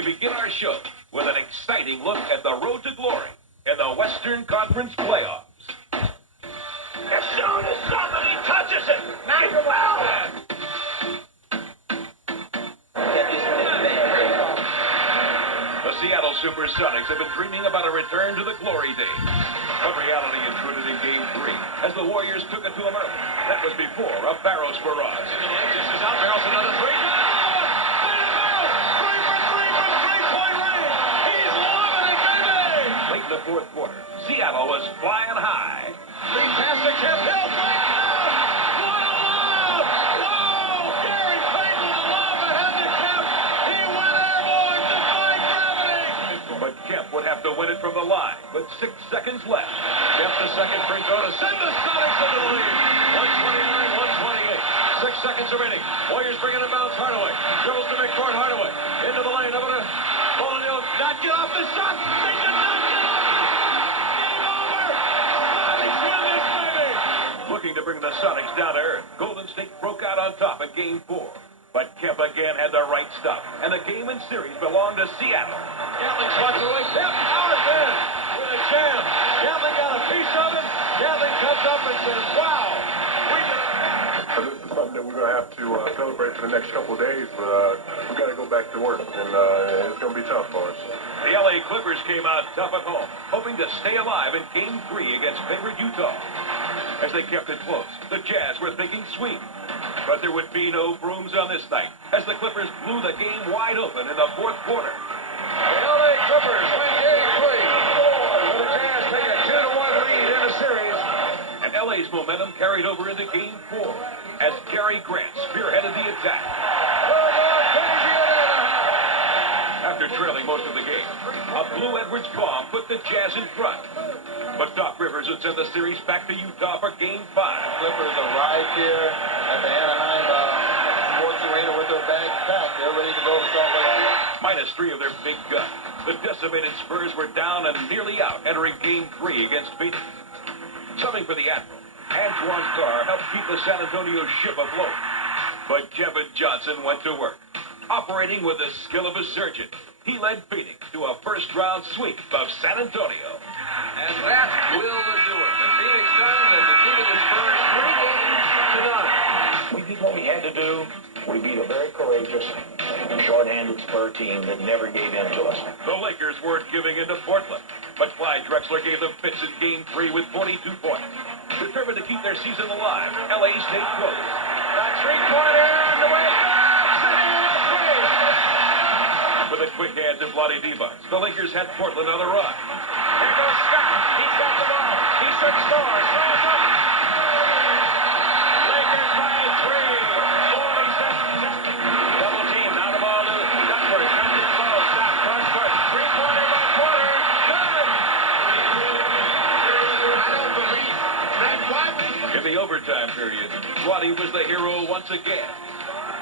we begin our show with an exciting look at the road to glory in the Western Conference playoffs. As soon as somebody touches it, knock it out. The Seattle Supersonics have been dreaming about a return to the glory days. But reality intruded in Game 3 as the Warriors took it to them early. That was before a Barros barrage. This is out. Barros another three. Late in the fourth quarter, Seattle was flying high. Three past the Kemp Hill. What a lob! Whoa! Gary Payton with a lob ahead to Kemp. He went airborne, defying gravity. But Kemp would have to win it from the line with 6 seconds left. Kemp the second free throw to send the Sonics into the lead. 129-128. 6 seconds remaining. Warriors bringing it bounce. Hardaway dribbles to midcourt. Hardaway into the lane. Up on a ball and he'll not get off the shot. They did not get off the shot. Game over. Sonics win this, baby. Looking to bring the Sonics down to earth, Golden State broke out on top in Game 4. But Kemp again had the right stuff, and the game and series belonged to Seattle. Gatling swats away. Kemp powers in with a jam. Gatling got a piece of it. Gatling comes up and says, wow. This is something that we're going to have to celebrate for the next couple of days, but we've got to go back to work, and it's going to be tough for us. The LA Clippers came out tough at home, hoping to stay alive in Game 3 against favored Utah. As they kept it close, the Jazz were thinking sweep. But there would be no brooms on this night, as the Clippers blew the game wide open in the fourth quarter. The LA Clippers win Game 3. With the Jazz take a 2-1 lead in the series. And LA's momentum carried over into Game 4, as Gary Grant spearheaded the attack. After trailing most of the game, a Blue Edwards bomb put the Jazz in front. But Doc Rivers would send the series back to Utah for Game 5. Clippers arrived here at the Anaheim Sports Arena with their bags packed. They're ready to go to Salt Lake City. -3 of their big gun. The decimated Spurs were down and nearly out entering Game 3 against Phoenix. Subbing for the Admiral, Antoine Carr helped keep the San Antonio ship afloat. But Kevin Johnson went to work. Operating with the skill of a surgeon, he led Phoenix to a first-round sweep of San Antonio. And that will do it. The Phoenix Suns have defeated the Spurs 3 games to none. We did what we had to do. We beat a very courageous, short-handed Spur team that never gave in to us. The Lakers weren't giving in to Portland, but Clyde Drexler gave them fits in Game 3 with 42 points. Determined to keep their season alive, LA stayed close. That three-pointer on the way. With the quick hands of Vlade Divac, the Lakers had Portland on the run. Here goes Scott. He's got the ball. He should score. Throws up. Lakers by 3. 47 seconds. Double team. Now the ball to Duckworth. Comes in low. Stop. Front foot. Three-pointer by Porter. Good. I don't believe that. Why would In the overtime period, Vlade was the hero once again.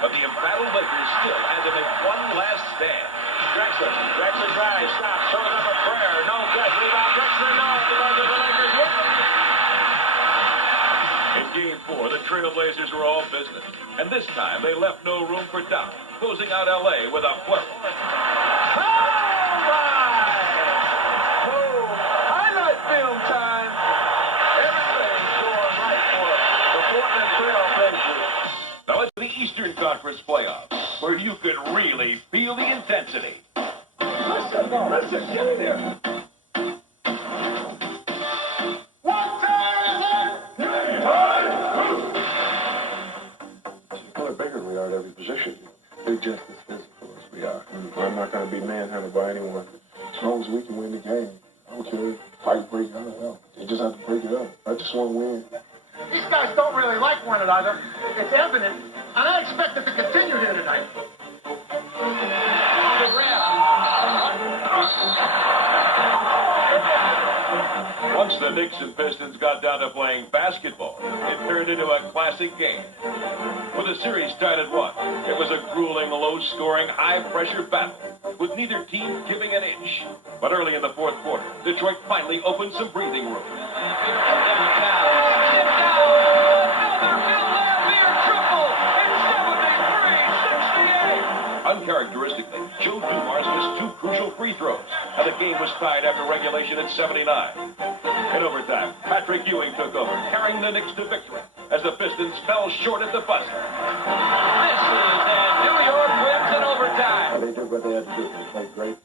But the embattled Lakers still had to make one last stand. Drexler drives, stops, throws up a prayer. No good. Rebound. Drexler, no. The Lakers win. In Game 4, the Trailblazers were all business. And this time, they left no room for doubt, closing out LA with a flurry. Oh, my! Oh, highlight film time. Everything's going right for the Portland Trailblazers. Now it's the Eastern Conference playoffs, where you could really feel the intensity. Listen, get in there. One time, Color bigger we are at every position. They're just as physical as we are. I'm not going to be manhandled by anyone. As long as we can win the game, I don't care. Fight, break, I don't know. They just have to break it up. I just want to win. These guys don't really like one another. It's evident, and I expect it to continue here tonight. Once the Knicks and Pistons got down to playing basketball, it turned into a classic game. With the series tied at 1, it was a grueling, low-scoring, high-pressure battle, with neither team giving an inch. But early in the fourth quarter, Detroit finally opened some breathing room. Uncharacteristically, Joe Dumars missed crucial free throws, and the game was tied after regulation at 79. In overtime, Patrick Ewing took over, carrying the Knicks to victory as the Pistons fell short at the buzzer. This is and New York wins in overtime. They did what they had to do. They played great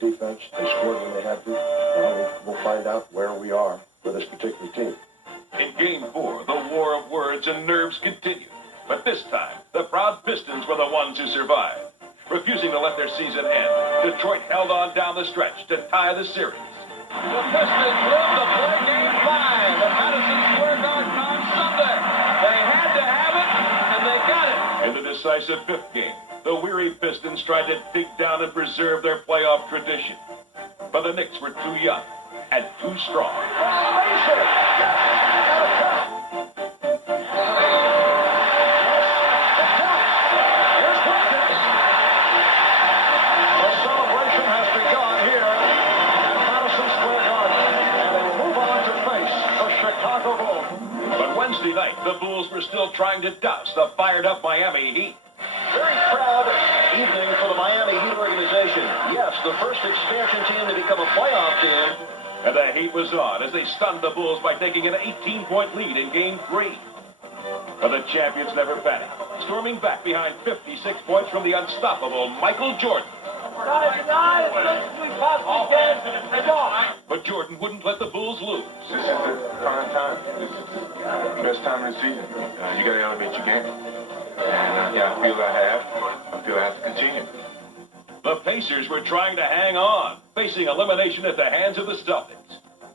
defense. They scored when they had to. Now we'll find out where we are with this particular team. In Game 4, the war of words and nerves continued. But this time, the proud Pistons were the ones who survived. Refusing to let their season end, Detroit held on down the stretch to tie the series. The Pistons live to play Game 5 at Madison Square Garden on Sunday. They had to have it, and they got it. In the decisive fifth game, the weary Pistons tried to dig down and preserve their playoff tradition. But the Knicks were too young and too strong. But Wednesday night, the Bulls were still trying to douse the fired-up Miami Heat. Very proud evening for the Miami Heat organization. Yes, the first expansion team to become a playoff team. And the Heat was on as they stunned the Bulls by taking an 18-point lead in Game 3. But the champions never panicked, storming back behind 56 points from the unstoppable Michael Jordan. But Jordan wouldn't let the Bulls lose. This is the prime time. This is the best time of the season. You got to elevate your game. And I feel I have to continue. The Pacers were trying to hang on, facing elimination at the hands of the Celtics.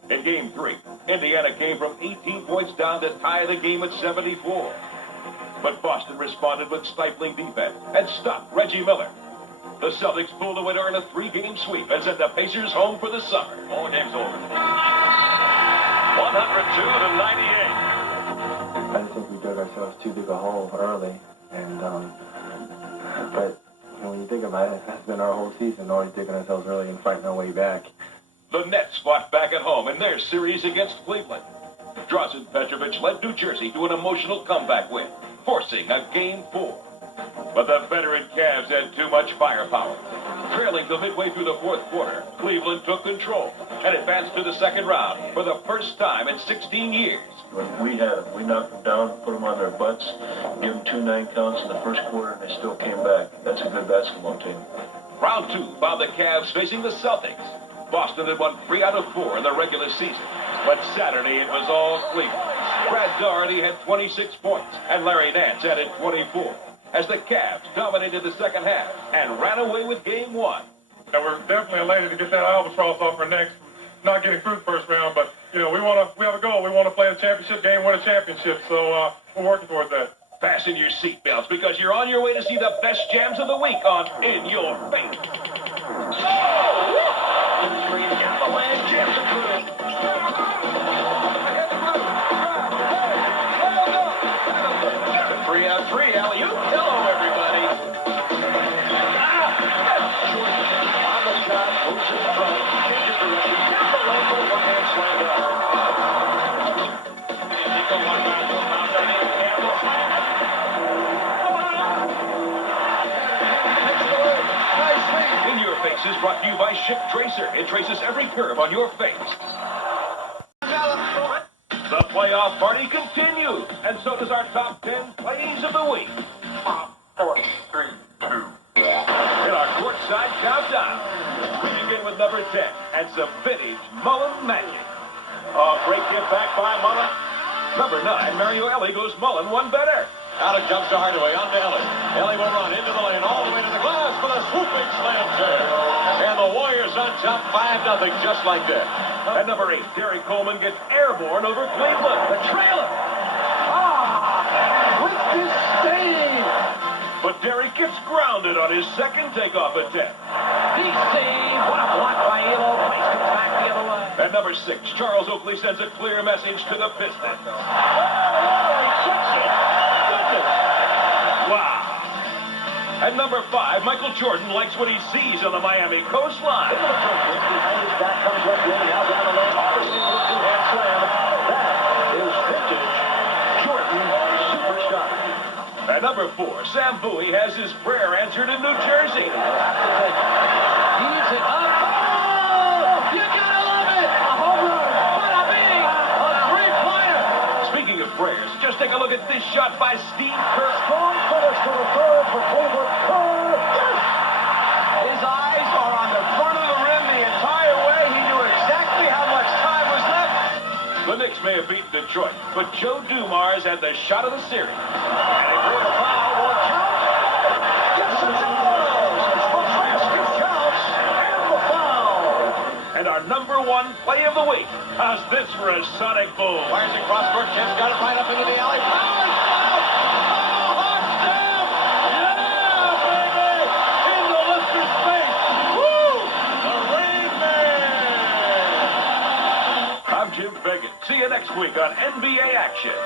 In Game 3, Indiana came from 18 points down to tie the game at 74. But Boston responded with stifling defense and stopped Reggie Miller. The Celtics pulled the winner in a 3-game sweep and sent the Pacers home for the summer. All games over. 102 to 98. I just think we dug ourselves too big a hole early, and but when you think about it, that's been our whole season, always digging ourselves early and fighting our way back. The Nets fought back at home in their series against Cleveland. Drazen Petrovic led New Jersey to an emotional comeback win, forcing a Game 4. But the veteran Cavs had too much firepower. Trailing to midway through the fourth quarter, Cleveland took control and advanced to the second round for the first time in 16 years. We knocked them down, put them on their butts, give them 2 9-counts in the first quarter, and they still came back. That's a good basketball team. Round 2 found the Cavs facing the Celtics. Boston had won 3 out of 4 in the regular season. But Saturday, it was all Cleveland. Brad Daugherty had 26 points, and Larry Nance added 24. As the Cavs dominated the second half and ran away with Game 1. And we're definitely elated to get that albatross off our necks, not getting through the first round, but, we have a goal. We want to play a championship game, win a championship, so we're working towards that. Fasten your seatbelts because you're on your way to see the best jams of the week on In Your Face. Avalanche jams it through. 3-on-3, alley-oop. Hello, everybody. On the shot, moves in front, changes direction, down the lane for a one-hand slam dunk. In Your Face is brought to you by Ship Tracer. It traces every curve on your face. The playoff party continues, and so does our top 10 plays of the week. 5, 4, 3, 2. In our courtside countdown, we begin with number 10 and some vintage Mullen magic. Great give back by Mullen. Number 9, Mario Elie goes Mullen one better. Out it jumps to Hardaway, on to Elie. Elie will run into the lane, all the way to the glass for the swooping slam jam. And the Warriors on top 5-0, just like that. At number 8, Terry Coleman gets airborne over Cleveland. The trailer. With disdain. But Derry gets grounded on his second takeoff attempt. Deep save. What a block by Elo. Place comes back the other way. At number 6, Charles Oakley sends a clear message to the Pistons. Wow. At number 5, Michael Jordan likes what he sees on the Miami coastline. Behind his back comes left wing, now down the lane, Iverson with a two-hand slam. That is vintage Jordan superstar. At number 4, Sam Bowie has his prayer answered in New Jersey. He's it Hit this shot by Steve Kerr. Strong finish to the third for Cleveland. Kerr. Yes! His eyes are on the front of the rim the entire way. He knew exactly how much time was left. The Knicks may have beaten Detroit, but Joe Dumars had the shot of the series. And he blew the foul. Will count. Yes, it does. The basket counts and the foul. And our #1 play of the week. How's this for a sonic boom? Fires across court. Kim's got it right up into the alley. Foul! Hawk stamp! Yeah, baby! Into Lister's face. Woo! The Rain Man! I'm Jim Biggin. See you next week on NBA Action.